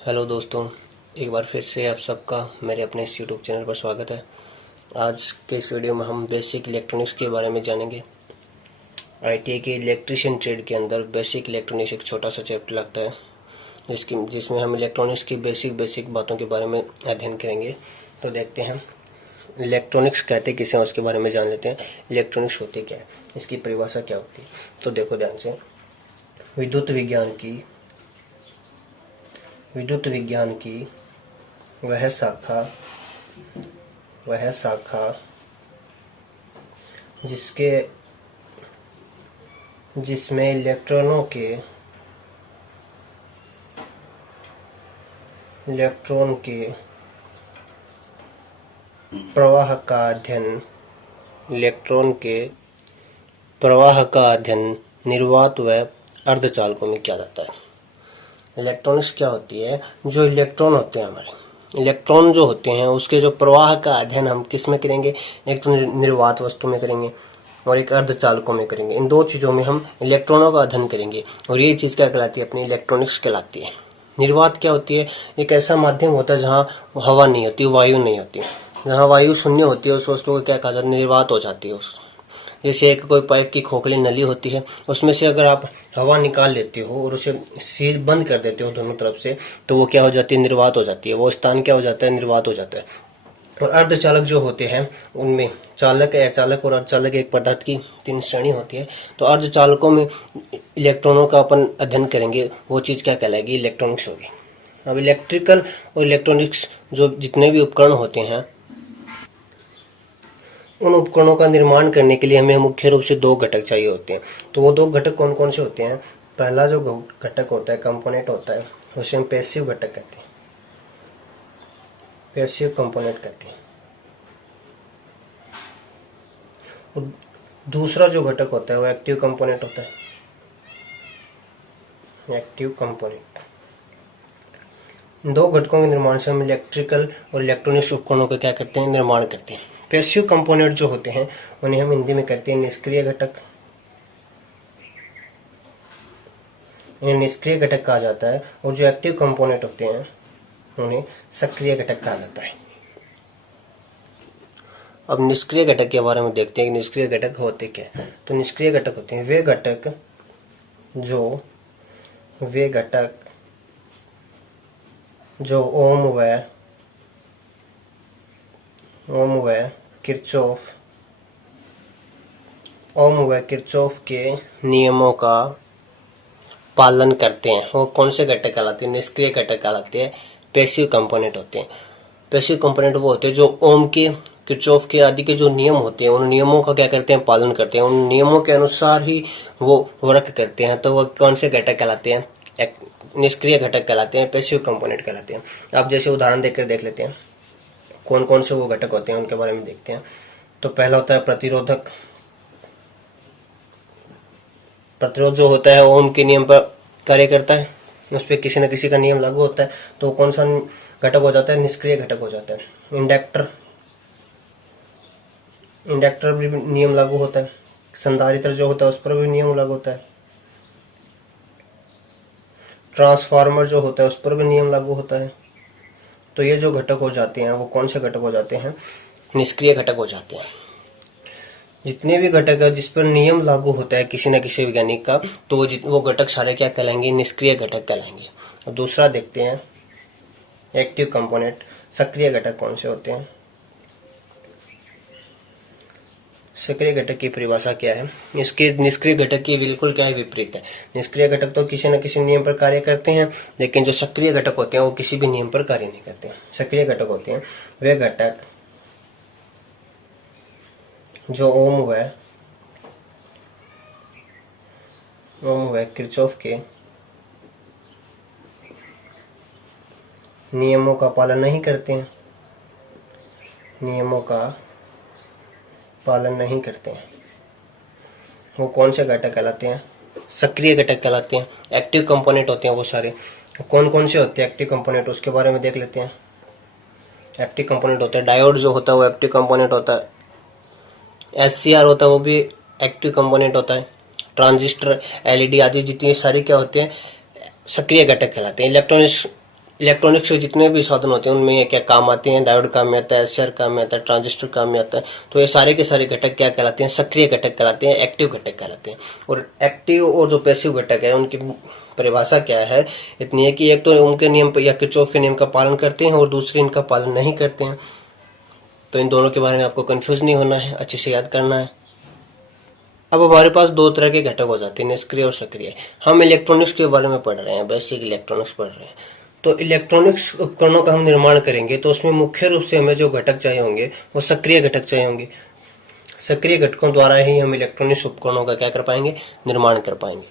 Hello दोस्तों, एक बार फिर से आप सबका मेरे अपने इस यूट्यूब चैनल पर स्वागत है। आज के इस वीडियो में हम बेसिक इलेक्ट्रॉनिक्स के बारे में जानेंगे। आईटीआई के इलेक्ट्रीशियन ट्रेड के अंदर बेसिक इलेक्ट्रॉनिक्स एक छोटा सा चैप्टर लगता है जिसमें हम इलेक्ट्रॉनिक्स की बेसिक बातों के बारे में अध्ययन करेंगे। तो देखते हैं इलेक्ट्रॉनिक्स कहते किसे हैं, उसके बारे में जान लेते हैं। इलेक्ट्रॉनिक्स होती क्या है, इसकी परिभाषा क्या होती है। तो देखो ध्यान से, विद्युत विज्ञान की वह शाखा जिसमें इलेक्ट्रॉन के प्रवाह का अध्ययन निर्वात व अर्धचालकों में किया जाता है। इलेक्ट्रॉनिक्स क्या होती है, जो इलेक्ट्रॉन होते हैं हमारे इलेक्ट्रॉन जो होते हैं उसके जो प्रवाह का अध्ययन हम किस में करेंगे, एक तो निर्वात वस्तु में करेंगे और एक अर्धचालकों में करेंगे। इन दो चीज़ों में हम इलेक्ट्रॉनों का अध्ययन करेंगे और ये चीज़ क्या कहलाती है, अपनी इलेक्ट्रॉनिक्स कहलाती है। निर्वात क्या होती है, एक ऐसा माध्यम होता है जहाँ हवा नहीं होती, वायु नहीं होती। जहाँ वायु शून्य होती है उस वस्तु को क्या कहा जाता है, निर्वात हो जाती है। जैसे एक कोई पाइप की खोखली नली होती है, उसमें से अगर आप हवा निकाल लेते हो और उसे सील बंद कर देते हो दोनों तरफ से, तो वो क्या हो जाती है, निर्वात हो जाती है। वो स्थान क्या हो जाता है, निर्वात हो जाता है। और अर्धचालक जो होते हैं उनमें चालक, अचालक और अर्धचालक एक पदार्थ की 3 श्रेणी होती है। तो अर्धचालकों में इलेक्ट्रॉनों का अपन अध्ययन करेंगे, वो चीज़ क्या कहलाएगी, इलेक्ट्रॉनिक्स होगी। अब इलेक्ट्रिकल और इलेक्ट्रॉनिक्स जो जितने भी उपकरण होते हैं, उन उपकरणों का निर्माण करने के लिए हमें मुख्य रूप से 2 घटक चाहिए होते हैं। तो वो 2 घटक कौन कौन से होते हैं। पहला जो घटक होता है, कंपोनेंट होता है, उसे हम पैसिव घटक कहते हैं, पैसिव कंपोनेंट कहते हैं। और दूसरा जो घटक होता है वो एक्टिव कंपोनेंट होता है, एक्टिव कंपोनेंट। इन 2 घटकों के निर्माण से हम इलेक्ट्रिकल और इलेक्ट्रॉनिक्स उपकरणों का क्या करते हैं, निर्माण करते हैं। पैसिव कंपोनेंट जो होते हैं उन्हें हम हिंदी में कहते हैं निष्क्रिय घटक। इन्हें निष्क्रिय घटक कहा जाता है। और जो एक्टिव कंपोनेंट होते हैं उन्हें सक्रिय घटक कहा जाता है। अब निष्क्रिय घटक के बारे में देखते हैं कि निष्क्रिय घटक होते क्या हैं। तो निष्क्रिय घटक होते हैं वे घटक जो ओम व किरचॉफ के नियमों का पालन करते हैं। वो कौन से घटक कहलाते हैं, निष्क्रिय घटक कहलाते हैं, पैसिव कंपोनेंट होते हैं। पैसिव कंपोनेंट वो होते हैं जो ओम के, किरचॉफ के आदि के जो नियम होते हैं उन नियमों का क्या करते हैं, पालन करते हैं। उन नियमों के अनुसार ही वो वर्क करते हैं। तो वो कौन से घटक कहलाते हैं, निष्क्रिय घटक कहलाते हैं, पैसिव कंपोनेंट कहलाते हैं। आप जैसे उदाहरण देकर देख लेते हैं कौन कौन से वो घटक होते हैं, उनके बारे में देखते हैं। तो पहला होता है प्रतिरोधक। प्रतिरोध जो होता है ओम के नियम पर कार्य करता है, उस पर किसी न किसी का नियम लागू होता है, तो कौन सा घटक हो जाता है, निष्क्रिय घटक हो जाता है। इंडक्टर भी नियम लागू होता है। संधारित्र जो होता है उस पर भी नियम लागू होता है। ट्रांसफार्मर जो होता है उस पर भी नियम लागू होता है। तो ये जो घटक हो जाते हैं वो कौन से घटक हो जाते हैं, निष्क्रिय घटक हो जाते हैं। जितने भी घटक है जिस पर नियम लागू होता है किसी न किसी वैज्ञानिक का, तो वो घटक सारे क्या कहलाएंगे, निष्क्रिय घटक कहलाएंगे। अब दूसरा देखते हैं एक्टिव कंपोनेंट। सक्रिय घटक कौन से होते हैं। सक्रिय घटक की परिभाषा क्या है, इसके निष्क्रिय घटक की बिल्कुल क्या है, विपरीत है। निष्क्रिय घटक तो किसी न किसी नियम पर कार्य करते हैं, लेकिन जो सक्रिय घटक होते हैं वो किसी भी नियम पर कार्य नहीं करते हैं। सक्रिय घटक होते हैं वे घटक जो ओम व किरचॉफ के नियमों का पालन नहीं करते हैं, वो कौन से घटक कहलाते हैं, सक्रिय घटक कहलाते हैं। एक्टिव कंपोनेंट होते हैं वो सारे। कौन कौन से होते हैं एक्टिव कंपोनेंट, उसके बारे में देख लेते हैं। एक्टिव कंपोनेंट होता है डायोड जो होता है वो एक्टिव कंपोनेंट होता है। एचसीआर होता है वो भी एक्टिव कंपोनेंट होता है। ट्रांजिस्टर, एलईडी आदि जितनी सारी क्या होते हैं, सक्रिय घटक कहलाते हैं। इलेक्ट्रॉनिक्स इलेक्ट्रॉनिक्स के जितने भी साधन होते हैं उनमें ये क्या काम आते हैं, डायोड काम में आता है, एसआर काम में आता है, ट्रांजिस्टर काम में आता है। तो ये सारे के सारे घटक क्या कहलाते हैं, सक्रिय घटक कहलाते हैं, एक्टिव घटक कहलाते हैं। और एक्टिव और जो पैसिव घटक है उनकी परिभाषा क्या है, इतनी है कि एक तो उनके नियम या किरचॉफ के नियम का पालन करते हैं और दूसरे इनका पालन नहीं करते हैं। तो इन दोनों के बारे में आपको कंफ्यूज नहीं होना है, अच्छे से याद करना है। अब हमारे पास दो तरह के घटक हो जाते हैं, निष्क्रिय और सक्रिय। हम इलेक्ट्रॉनिक्स के बारे में पढ़ रहे हैं, बेसिक इलेक्ट्रॉनिक्स पढ़ रहे हैं। तो इलेक्ट्रॉनिक्स उपकरणों का हम निर्माण करेंगे तो उसमें मुख्य रूप से हमें जो घटक चाहिए होंगे वो सक्रिय घटक चाहिए होंगे। सक्रिय घटकों द्वारा ही हम इलेक्ट्रॉनिक्स उपकरणों का क्या कर पाएंगे, निर्माण कर पाएंगे।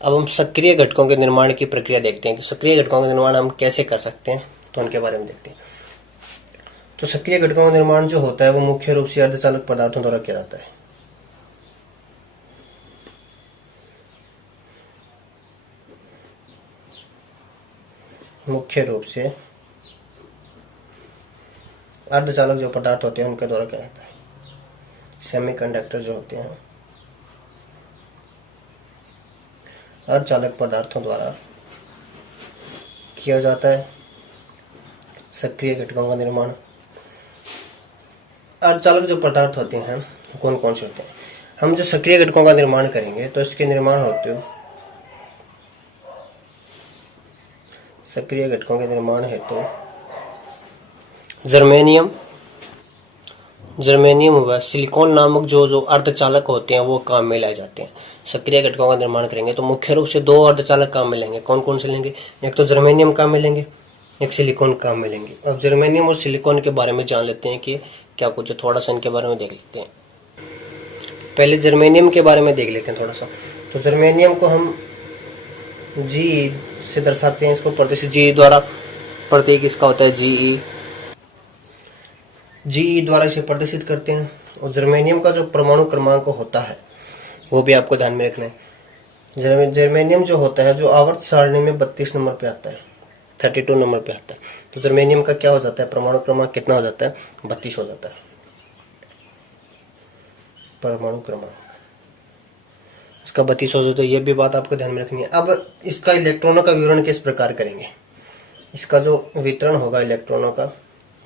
अब हम सक्रिय घटकों के निर्माण की प्रक्रिया देखते हैं कि सक्रिय घटकों का निर्माण हम कैसे कर सकते हैं, तो उनके बारे में देखते हैं। तो सक्रिय घटकों का निर्माण जो होता है वो मुख्य रूप से अर्धचालक पदार्थों द्वारा किया जाता है। मुख्य रूप से अर्धचालक जो पदार्थ होते हैं उनके द्वारा किया जाता है। सेमीकंडक्टर जो होते हैं अर्धचालक पदार्थों द्वारा किया जाता है सक्रिय घटकों का निर्माण। अर्धचालक जो पदार्थ होते हैं कौन कौन से होते हैं, हम जो सक्रिय घटकों का निर्माण करेंगे तो इसके निर्माण होते हो सक्रिय घटकों के निर्माण हेतु जर्मेनियम व सिलिकॉन नामक जो अर्धचालक होते हैं वो काम में लाए जाते हैं। सक्रिय घटकों का निर्माण करेंगे तो मुख्य रूप से दो अर्धचालक काम में लेंगे। कौन कौन से लेंगे, एक तो जर्मेनियम काम में लेंगे, एक सिलिकॉन काम में लेंगे। अब जर्मेनियम और सिलिकॉन के बारे में जान लेते हैं कि क्या कुछ है, थोड़ा सा इनके बारे में देख लेते हैं। पहले जर्मेनियम के बारे में देख लेते हैं थोड़ा सा। तो जर्मेनियम को हम जी से दर्शाते हैं, इसको प्रतीक जी द्वारा, प्रतीक इसका होता है जी द्वारा इसे प्रदर्शित करते हैं। और जर्मेनियम का जो परमाणु क्रमांक होता है वो भी आपको ध्यान में रखना है। जर्मेनियम जो होता है जो आवर्त सारणी में 32 नंबर पे आता है, 32 नंबर पे आता है। तो जर्मेनियम का क्या हो जाता है, परमाणु क्रमांक कितना हो जाता है, 32 हो जाता है परमाणु क्रमांक, इसका 32 हो जाता है। ये भी बात आपको ध्यान में रखनी है। अब इसका इलेक्ट्रॉनों का विवरण किस प्रकार करेंगे, इसका जो वितरण होगा इलेक्ट्रॉनों का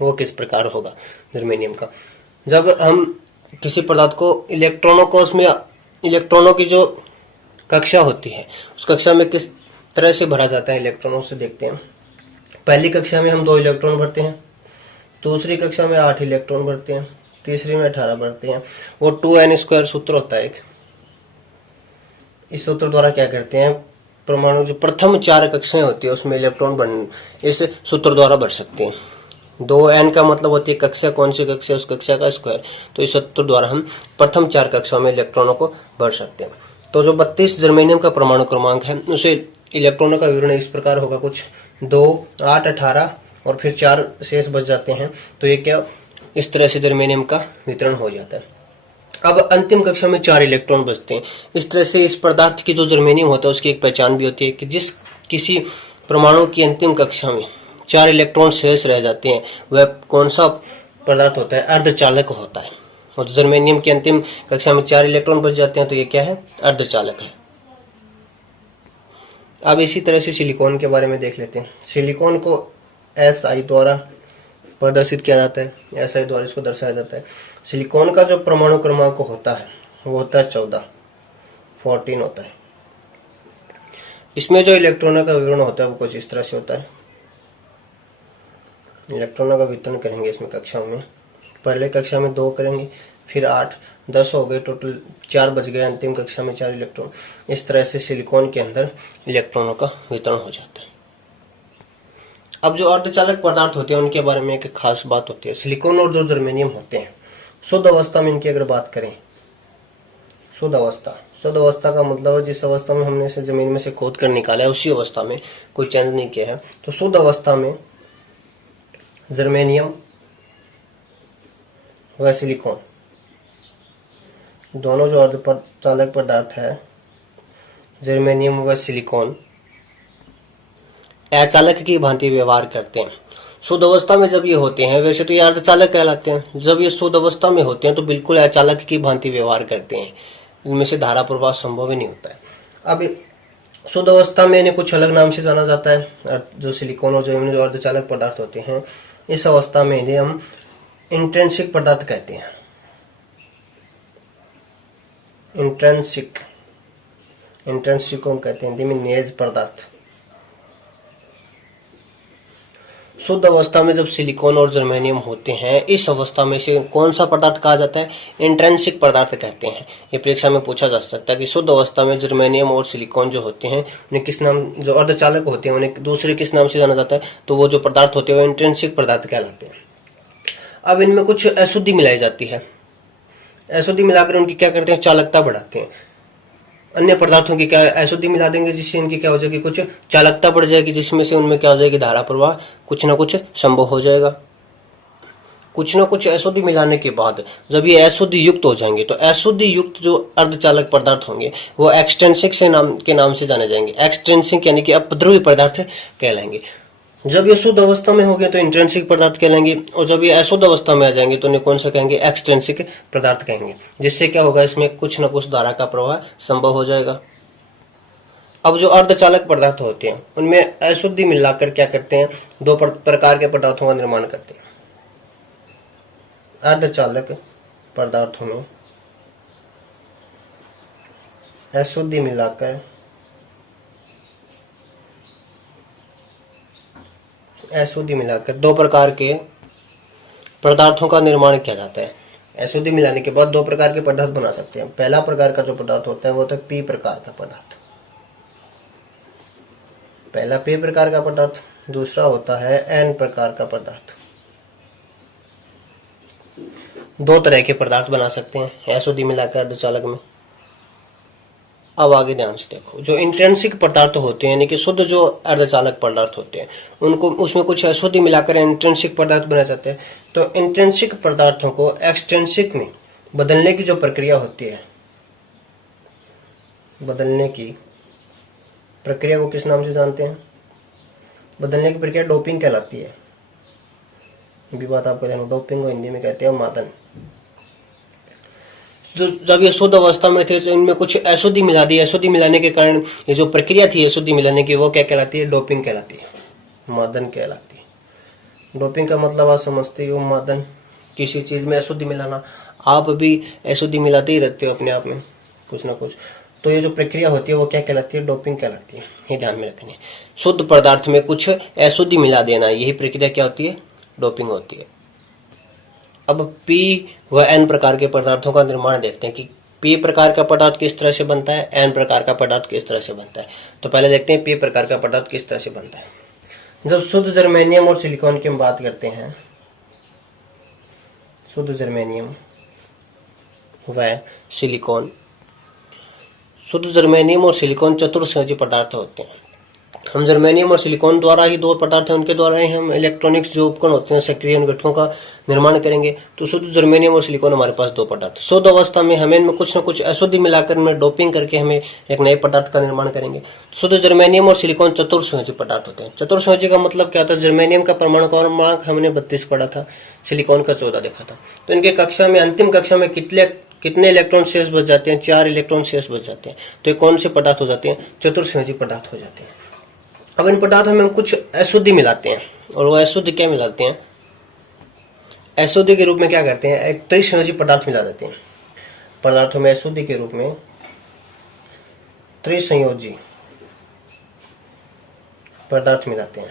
वो किस प्रकार होगा जर्मेनियम का। जब हम किसी पदार्थ को इलेक्ट्रॉनों को, उसमें इलेक्ट्रॉनों की जो कक्षा होती है उस कक्षा में किस तरह से भरा जाता है इलेक्ट्रॉनों से देखते हैं। पहली कक्षा में हम 2 इलेक्ट्रॉन भरते हैं, दूसरी कक्षा में 8 इलेक्ट्रॉन भरते हैं, तीसरी में 18 भरते हैं। वो 2n² सूत्र होता है एक, इस सूत्र द्वारा क्या करते हैं, परमाणु जो प्रथम 4 कक्षाएं होती है उसमें इलेक्ट्रॉन इस सूत्र द्वारा भर सकते हैं। 2n का मतलब होती है कक्षा, कौन सी कक्षा, उस कक्षा का स्क्वायर। तो इस सूत्र द्वारा हम प्रथम 4 कक्षाओं में इलेक्ट्रॉनों को भर सकते हैं। तो जो 32 जर्मेनियम का परमाणु क्रमांक है उसे इलेक्ट्रॉनों का विवरण इस प्रकार होगा, कुछ 2, 8, 18 और फिर 4 शेष बच जाते हैं। तो ये क्या, इस तरह से जर्मेनियम का वितरण हो जाता है। अब अंतिम कक्षा में 4 इलेक्ट्रॉन बचते हैं। इस तरह से इस पदार्थ की जो जर्मेनियम होता है उसकी एक पहचान भी होती है कि जिस किसी परमाणु की अंतिम कक्षा में 4 इलेक्ट्रॉन शेष रह जाते हैं वह कौन सा पदार्थ होता है, अर्धचालक होता है। और जर्मेनियम की अंतिम कक्षा में 4 इलेक्ट्रॉन बच जाते हैं तो ये क्या है, अर्धचालक है। अब इसी तरह से सिलिकॉन के बारे में देख लेते हैं। सिलिकॉन को SI द्वारा प्रदर्शित किया जाता है, SI द्वारा इसको दर्शाया जाता है। सिलिकॉन का जो परमाणु क्रमांक होता है वो होता है 14 होता है। इसमें जो इलेक्ट्रॉनों का विवरण होता है वो कुछ इस तरह से होता है। इलेक्ट्रॉनों का वितरण करेंगे इसमें कक्षाओं में, पहले कक्षा में 2 करेंगे, फिर 8, 10 हो गए, टोटल 4 बच गए, अंतिम कक्षा में 4 इलेक्ट्रॉन। इस तरह से सिलिकॉन के अंदर इलेक्ट्रॉनों का वितरण हो जाता है। अब जो अर्धचालक पदार्थ होते हैं उनके बारे में एक खास बात होती है। सिलिकॉन और जो जर्मेनियम होते हैं शुद्ध अवस्था में इनकी अगर बात करें, शुद्ध अवस्था का मतलब है जिस अवस्था में हमने इसे जमीन में से खोद कर निकाला है उसी अवस्था में, कोई चेंज नहीं किया है। तो शुद्ध अवस्था में जर्मेनियम व सिलिकॉन दोनों जो अर्धचालक पदार्थ है, जर्मेनियम व सिलिकॉन अचालक की भांति व्यवहार करते हैं। शुद्ध अवस्था में जब ये होते हैं, वैसे तो ये अर्धचालक कहलाते हैं, जब ये शुद्ध अवस्था में होते हैं तो बिल्कुल अचालक की भांति व्यवहार करते हैं, इनमें से धारा प्रवाह संभव ही नहीं होता है। अब शुद्ध अवस्था में इन्हें कुछ अलग नाम से जाना जाता है। जो सिलिकॉन और जो अर्धचालक पदार्थ होते हैं, इस अवस्था में इन्हें हम इंट्रिंसिक पदार्थ कहते हैं। इंट्रिंसिक को हम कहते हैं हिंदी में निज पदार्थ। शुद्ध अवस्था में जब सिलिकॉन और जर्मेनियम होते हैं, इस अवस्था में से कौन सा पदार्थ कहा जाता है? इंट्रिंसिक पदार्थ कहते हैं। ये परीक्षा में पूछा जा सकता है कि शुद्ध अवस्था में जर्मेनियम और सिलिकॉन जो होते हैं उन्हें किस नाम, जो अर्धचालक होते हैं उन्हें दूसरे किस नाम से जाना जाता है? तो वो जो पदार्थ होते हैं वो इंट्रिंसिक पदार्थ कहलाते हैं। अब इनमें कुछ अशुद्धि मिलाई जाती है। अशुद्धि मिलाकर उनकी क्या करते हैं? चालकता बढ़ाते हैं। अन्य पदार्थों की क्या अशुद्धि मिला देंगे जिससे इनकी क्या हो जाएगी? कुछ चालकता बढ़ जाएगी, जिसमें से उनमें क्या हो जाएगी? धारा प्रवाह कुछ ना कुछ संभव हो जाएगा। कुछ ना कुछ अशुद्धि मिलाने के बाद जब ये अशुद्धि युक्त हो जाएंगे तो अशुद्धि युक्त जो अर्धचालक पदार्थ होंगे वो एक्सट्रिंसिक के नाम से जाने जाएंगे। एक्सट्रिंसिक यानी कि अपद्रव्य पदार्थ कहलाएंगे। जब ये शुद्ध अवस्था में हो गए तो इंट्रिंसिक पदार्थ कहलाएंगे, और जब ये अशुद्ध अवस्था में आ जाएंगे तो उन्हें कौन सा कहेंगे? एक्सट्रिंसिक पदार्थ कहेंगे। जिससे क्या होगा? इसमें कुछ न कुछ धारा का प्रवाह संभव हो जाएगा। अब जो अर्धचालक पदार्थ होते हैं उनमें अशुद्धि मिलाकर क्या करते हैं? दो प्रकार के पदार्थों का निर्माण करते हैं। अर्धचालक पदार्थों में अशुद्धि मिलाकर दो प्रकार के पदार्थों का निर्माण किया जाता है। अशुद्धि मिलाने के बाद दो प्रकार के पदार्थ बना सकते हैं। पहला प्रकार का जो पदार्थ होता है वो होता है पी प्रकार का पदार्थ। पहला पी प्रकार का पदार्थ, दूसरा होता है एन प्रकार का पदार्थ। दो तरह के पदार्थ बना सकते हैं अशुद्धि मिलाकर अर्धचालक में। अब आगे ध्यान से देखो, जो इंट्रिंसिक पदार्थ होते हैं यानी कि शुद्ध जो अर्धचालक पदार्थ होते हैं उनको उसमें कुछ अशुद्धि मिलाकर इंट्रिंसिक पदार्थ बना जाते हैं। तो इंट्रिंसिक पदार्थों को एक्सट्रिंसिक में बदलने की जो प्रक्रिया होती है, बदलने की प्रक्रिया को किस नाम से जानते हैं? बदलने की प्रक्रिया डोपिंग कहलाती है। ये बात आपको जानना, डोपिंग को हिंदी में कहते हैं मादन। जब ये शुद्ध अवस्था में थे तो इनमें कुछ अशुद्धि मिला दी। अशुद्धि मिलाने के कारण ये जो प्रक्रिया थी अशुद्धि मिलाने की वो क्या कहलाती है? डोपिंग कहलाती है, मादन कहलाती है। डोपिंग का मतलब आप समझते हो, मादन, किसी चीज में अशुद्धि मिलाना। आप भी अशुद्धि मिलाते ही रहते हो अपने आप में कुछ ना कुछ। तो ये जो प्रक्रिया होती है वो क्या कहलाती है? डोपिंग कहलाती है। ये ध्यान में रखनी है। शुद्ध पदार्थ में कुछ अशुद्धि मिला देना, यही प्रक्रिया क्या होती है? डोपिंग होती है। अब पी व एन प्रकार के पदार्थों का निर्माण देखते हैं कि पी प्रकार का पदार्थ किस तरह से बनता है, एन प्रकार का पदार्थ किस तरह से बनता है। तो पहले देखते हैं पी प्रकार का पदार्थ किस तरह से बनता है। जब शुद्ध जर्मेनियम और सिलिकॉन की हम बात करते हैं, शुद्ध जर्मेनियम व सिलिकॉन, शुद्ध जर्मेनियम और सिलिकॉन चतुर्संयोजी पदार्थ होते हैं। हम जर्मेनियम और सिलिकॉन द्वारा ही, दो पदार्थ हैं उनके द्वारा ही हम इलेक्ट्रॉनिक्स जो उपकरण होते हैं सक्रिय घटकों का निर्माण करेंगे। तो शुद्ध जर्मेनियम और सिलिकॉन हमारे पास दो पदार्थ। शुद्ध अवस्था में हमें इनमें कुछ न कुछ अशुद्धि मिलाकर इनमें डोपिंग करके हमें एक नए पदार्थ का निर्माण करेंगे। शुद्ध जर्मेनियम और सिलिकॉन चतुर्संयोजी पदार्थ होते हैं। चतुर्संयोजी का मतलब क्या होता है? जर्मेनियम का परमाणु क्रमांक हमने 32 पढ़ा था, सिलिकॉन का 14 देखा था। तो इनके कक्षा में, अंतिम कक्षा में कितने इलेक्ट्रॉन शेष बच जाते हैं? 4 इलेक्ट्रॉन शेष बच जाते हैं। तो ये कौन से पदार्थ हो जाते हैं? चतुर्संयोजी पदार्थ हो जाते हैं। अब इन पदार्थों में हम कुछ अशुद्धि मिलाते हैं, और वो अशुद्धि क्या मिलाते हैं? अशुद्धि के रूप में क्या करते हैं? एक त्रिसंयोजी पदार्थ मिला देते हैं। पदार्थों में अशुद्धि के रूप में त्रिसंयोजी पदार्थ मिलाते हैं।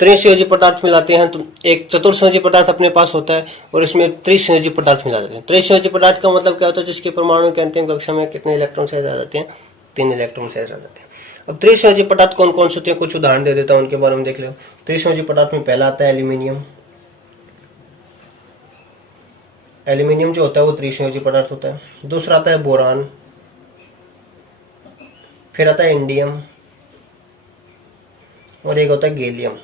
त्रिसंयोजी पदार्थ मिलाते हैं तो एक चतुर्संयोजी पदार्थ अपने पास होता है और इसमें त्रिसंयोजी पदार्थ मिला देते हैं। त्रिसंयोजी पदार्थ का मतलब क्या होता है? जिसके परमाणु के अंतिम कक्षा में कितने इलेक्ट्रॉन शेष आ जाते हैं? 3 इलेक्ट्रॉन शेष आ जाते हैं। अब त्रिसंयोजी पदार्थ कौन कौन से होते हैं? कुछ उदाहरण दे देता हूं, उनके बारे में देख लो। त्रिसंयोजी पदार्थ में पहला आता है एल्यूमिनियम। एल्यूमिनियम जो होता है वो त्रिसंयोजी पदार्थ होता है। दूसरा आता है बोरान, फिर आता है इंडियम, और एक होता है गैलियम।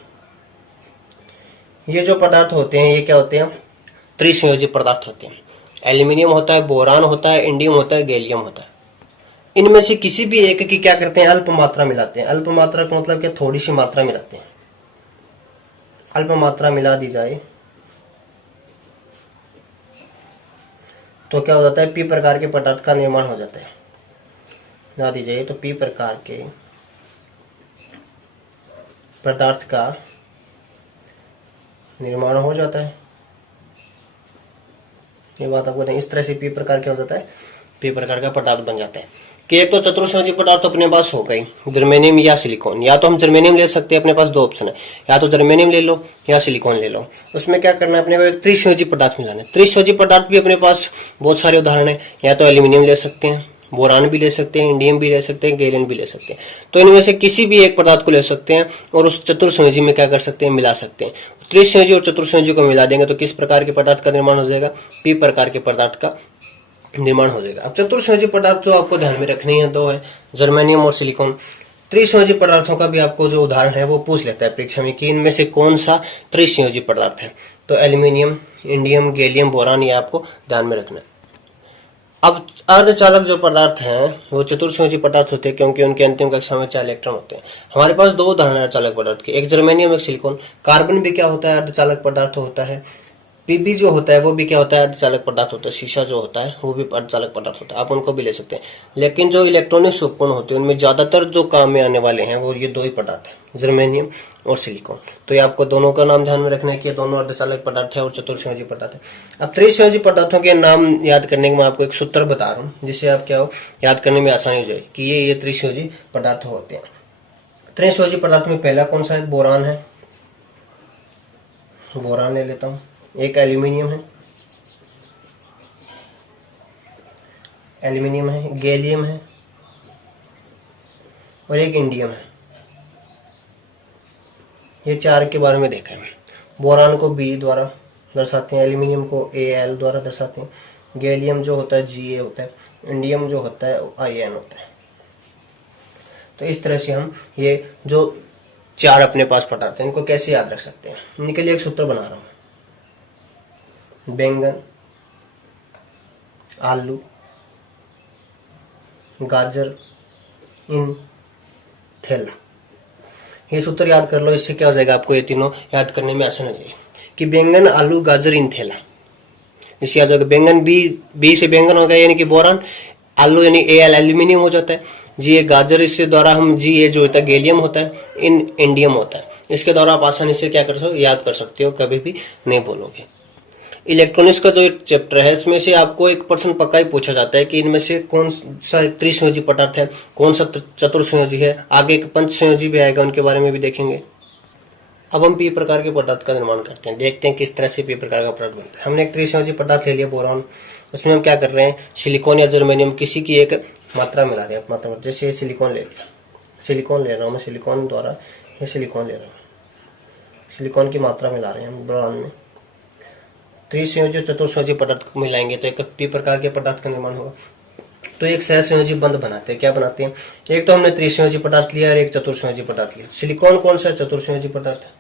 ये जो पदार्थ होते हैं ये क्या होते हैं? त्रिसंयोजी पदार्थ होते हैं। एल्यूमिनियम होता है, बोरान होता है, इंडियम होता है, गैलियम होता है। इनमें से किसी भी एक की क्या करते हैं? अल्प मात्रा मिलाते हैं। अल्प मात्रा का मतलब क्या? थोड़ी सी मात्रा मिलाते हैं। अल्प मात्रा मिला दी जाए तो क्या हो जाता है? पी प्रकार के पदार्थ का निर्माण हो जाता है। ना दी जाए तो पी प्रकार के पदार्थ का निर्माण हो जाता है। ये बात आपको इस तरह से पी प्रकार क्या हो जाता है, पी प्रकार का पदार्थ बन जाता है। कि एक तो चतुर्संयोजी पदार्थ अपने पास हो गई, जर्मेनियम या सिलिकॉन। या तो हम जर्मेनियम ले सकते हैं, अपने पास दो ऑप्शन है, या तो जर्मेनियम ले लो या सिलिकॉन ले लो। उसमें क्या करना है, अपने को एक त्रिसंयोजी पदार्थ मिलाना है। त्रिसंयोजी पदार्थ भी अपने पास बहुत सारे उदाहरण है, या तो एल्यूमिनियम ले सकते हैं, बोरान भी ले सकते हैं, इंडियम भी ले सकते हैं, गैलियम भी ले सकते हैं। तो इनमें से किसी भी एक पदार्थ को ले सकते हैं और उस चतुर्संयोजी में क्या कर सकते हैं, मिला सकते हैं। त्रिसंयोजी और चतुर्संयोजी को मिला देंगे तो किस प्रकार के पदार्थ का निर्माण हो जाएगा, पी प्रकार के पदार्थ का निर्माण हो जाएगा। अब चतुर्संयोजी पदार्थ जो आपको ध्यान में रखनी है दो है, जर्मेनियम और सिलिकॉन। त्रिसंयोजी पदार्थों का भी आपको जो उदाहरण है वो पूछ लेता है परीक्षा में कि इनमें से कौन सा त्रिसंयोजी पदार्थ है। तो एल्यूमिनियम, इंडियम, गैलियम, बोरान, ये आपको ध्यान में रखना है। अब अर्धचालक जो पदार्थ हैं वो चतुर्संयोजी पदार्थ होते हैं, क्योंकि उनके अंतिम कक्षा में 4 इलेक्ट्रॉन होते हैं। हमारे पास दो उदाहरण है अर्धचालक पदार्थ के, एक जर्मेनियम, एक सिलिकॉन। कार्बन भी क्या होता है, अर्धचालक पदार्थ होता है। पीबी जो होता है वो भी क्या होता है, अर्धचालक पदार्थ होता है। शीशा जो होता है वो भी अर्धचालक पदार्थ होता है, आप उनको भी ले सकते हैं। लेकिन जो इलेक्ट्रॉनिक्स उपकरण होते हैं उनमें ज्यादातर जो काम में आने वाले हैं वो ये दो ही पदार्थ है, जर्मेनियम और सिलिकॉन। तो ये आपको दोनों का नाम ध्यान में रखना है कि ये दोनों अर्धचालक पदार्थ है और चतुर्संयोजी पदार्थ है। अब त्रिसंयोजी पदार्थों के नाम याद करने के मैं आपको एक सूत्र बता रहा हूँ, जिससे आप क्या हो याद करने में आसानी हो जाए कि ये त्रिसंयोजी पदार्थ होते हैं। त्रिसंयोजी पदार्थ में पहला कौन सा है, बोरान है, बोरान ले लेता हूँ। एक एल्यूमिनियम है, एल्यूमिनियम है, गैलियम है और एक इंडियम है। ये चार के बारे में देखा है। बोरान को बी द्वारा दर्शाते हैं, एल्यूमिनियम को एल द्वारा दर्शाते हैं, गैलियम जो होता है जी होता है, इंडियम जो होता है IN होता है। तो इस तरह से हम ये जो चार अपने पास पदार्थ हैं इनको कैसे याद रख सकते हैं, इनके लिए एक सूत्र बना रहा हूं। बैंगन, आलू, गाजर, इन, थैला। ये सूत्र याद कर लो, इससे क्या हो जाएगा आपको ये तीनों याद करने में आसान हो जाएगी कि बैंगन, आलू, गाजर, इन, थैला। इससे याद होगा बैंगन बी से बैंगन हो गया यानी कि बोरान, आलू यानी Al एल्यूमिनियम हो जाता है, जी गाजर इसके द्वारा हम जी ये जो होता है गैलियम होता है, इन इंडियम होता है। इसके द्वारा आप आसानी से क्या कर सकते हो, याद कर सकते हो, कभी भी नहीं भूलोगे। इलेक्ट्रॉनिक्स का जो एक चैप्टर है इसमें से आपको एक प्रश्न पक्का ही पूछा जाता है कि इनमें से कौन सा त्रिसंयोजी पदार्थ है, कौन सा चतुर्संयोजी है। आगे एक पंचसंयोजी भी आएगा, उनके बारे में भी देखेंगे। अब हम पी प्रकार के पदार्थ का निर्माण करते हैं, देखते हैं किस तरह से पी प्रकार का पदार्थ बनता है। हमने एक त्रिसंयोजी पदार्थ ले लिया बोरान, उसमें हम क्या कर रहे हैं, सिलिकॉन या जर्मेनियम किसी की एक मात्रा मिला रहे हैं। मात्रा जैसे सिलिकॉन ले लिया, सिलिकॉन ले रहा हूँ मैं, सिलिकॉन द्वारा ये सिलिकॉन ले रहा हूँ, सिलिकॉन की मात्रा मिला रहे हैं हम बोरान में। त्रिसंयोजी चतुर्संयोजी पदार्थ को मिलाएंगे तो एक पी प्रकार के पदार्थ का निर्माण होगा। तो एक सहसंयोजी बंध बनाते हैं, क्या बनाते हैं, एक तो हमने त्रिसंयोजी पदार्थ लिया और एक चतुर्संयोजी पदार्थ लिया। सिलिकॉन कौन सा चतुर्संयोजी पदार्थ है,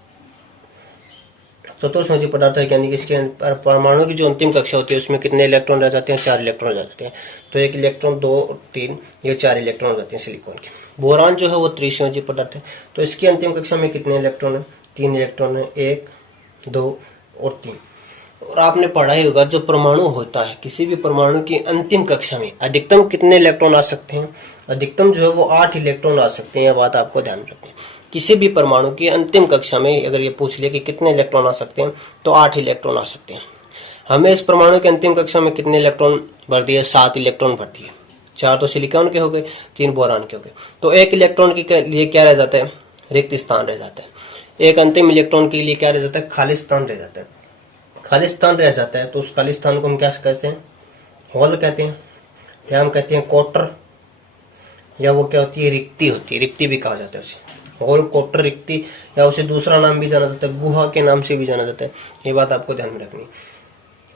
चतुर्संयोजी पदार्थ है, यानी कि इसके परमाणु की जो अंतिम कक्षा होती है उसमें कितने इलेक्ट्रॉन रह जाते हैं, 4 इलेक्ट्रॉन रह जाते हैं। तो एक इलेक्ट्रॉन, 2 और 3, ये 4 इलेक्ट्रॉन हो जाते हैं सिलिकॉन के। बोरान जो है वो त्रिसंयोजी पदार्थ है, तो इसकी अंतिम कक्षा में कितने इलेक्ट्रॉन है, 3 इलेक्ट्रॉन है, 1, 2 और 3। और आपने पढ़ा ही होगा जो परमाणु होता है, किसी भी परमाणु की अंतिम कक्षा में अधिकतम कितने इलेक्ट्रॉन आ सकते हैं, अधिकतम जो है वो 8 इलेक्ट्रॉन आ सकते हैं। यह बात आपको ध्यान रखनी है। किसी भी परमाणु की अंतिम कक्षा में अगर ये पूछ लिया कि कितने इलेक्ट्रॉन आ सकते हैं तो 8 इलेक्ट्रॉन आ सकते हैं। हमें इस परमाणु की अंतिम कक्षा में कितने इलेक्ट्रॉन भर दिए, 7 इलेक्ट्रॉन भर दिए। 4 तो सिलिकॉन के हो गए, 3 बोरान के हो गए। तो 1 इलेक्ट्रॉन के लिए क्या रह जाता है, रिक्त स्थान रह जाता है। एक अंतिम इलेक्ट्रॉन के लिए क्या रह जाता है, खाली स्थान रह जाता है। खाली स्थान रह जाता है तो उस खाली स्थान को हम क्या कहते हैं, होल कहते हैं, या हम कहते हैं क्वार्टर, या वो क्या होती है, रिक्ति होती है, रिक्ति भी कहा जाता है उसे, होल, क्वार्टर, रिक्ति, या उसे दूसरा नाम भी जाना जाता है, गुहा के नाम से भी जाना जाता है। ये बात आपको ध्यान में रखनी।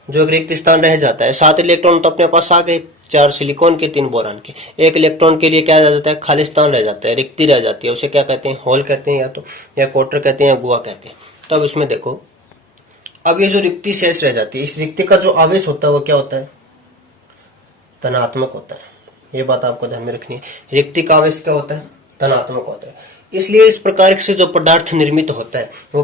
जो एक रिक्त स्थान रह जाता है, 7 इलेक्ट्रॉन तो अपने पास आ गए, 4 सिलिकॉन के, 3 बोरान के। 1 इलेक्ट्रॉन के लिए क्या रह जाता है, खाली स्थान रह जाता है, रिक्ति रह जाती है, उसे क्या कहते हैं, होल कहते हैं, या क्वार्टर कहते हैं, या गुहा कहते हैं। तो अब इसमें देखो, अब ये जो रिक्ति शेष रह जाती है, इस रिक्ति का जो आवेश होता है वो क्या होता है, धनात्मक होता है। ये बात आपको ध्यान में रखनी है। रिक्ति का आवेश क्या होता है, धनात्मक होता है। इसलिए इस प्रकार से जो पदार्थ निर्मित होता है वो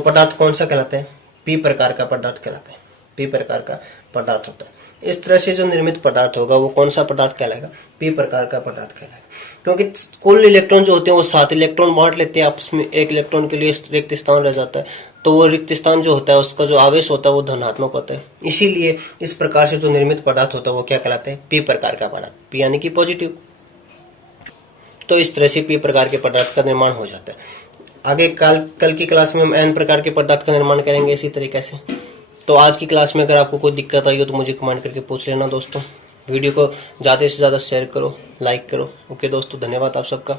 पदार्थ कौन सा कहलाता है, पी प्रकार का पदार्थ कहलाता है। पी प्रकार का पदार्थ होता है। इस तरह से जो निर्मित पदार्थ होगा वो कौन सा पदार्थ कहलाएगा? पी प्रकार का पदार्थ कहलाएगा। क्योंकि कुल इलेक्ट्रॉन जो होते हैं वो 7 इलेक्ट्रॉन बांट लेते हैं आपस में, एक इलेक्ट्रॉन के लिए रिक्त स्थान रह जाता है, तो वो रिक्त स्थान जो होता है उसका जो आवेश होता है वो धनात्मक होता है। इसीलिए इस प्रकार से जो निर्मित पदार्थ होता है वो क्या कहलाता है? पी प्रकार का पदार्थ, पी यानी कि पॉजिटिव। तो इस तरह से पी प्रकार के पदार्थ का निर्माण हो जाता है। आगे कल की क्लास में हम एन प्रकार के पदार्थ का निर्माण करेंगे इसी तरीके से। तो आज की क्लास में अगर आपको कोई दिक्कत आई हो तो मुझे कमेंट करके पूछ लेना दोस्तों। वीडियो को ज़्यादा से ज़्यादा शेयर करो, लाइक करो। ओके दोस्तों, धन्यवाद आप सबका।